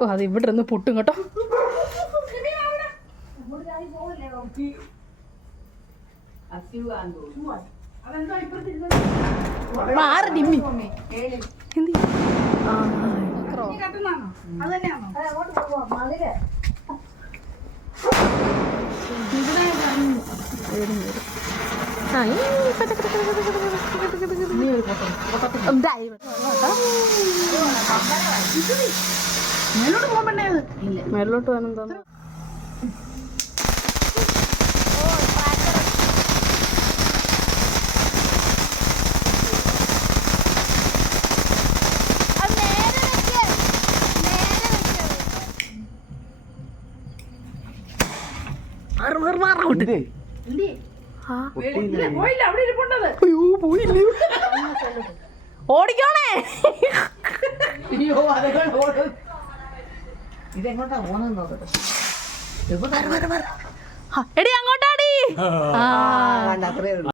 ഓ അത് ഇവിടെ നിന്ന് പൊട്ടും കേട്ടോ. മാറി ഡിമ്മി മേലോട്ട് പോകണ്ടേ? മേലോട്ട് വേണം തോന്നുന്നു. ഓടിക്കോണേ. ഇതെങ്ങോട്ടാ പോകുന്നത് നോക്കട്ടെ. എടി അങ്ങോട്ടാടി. അത്രേ ഉള്ളൂ.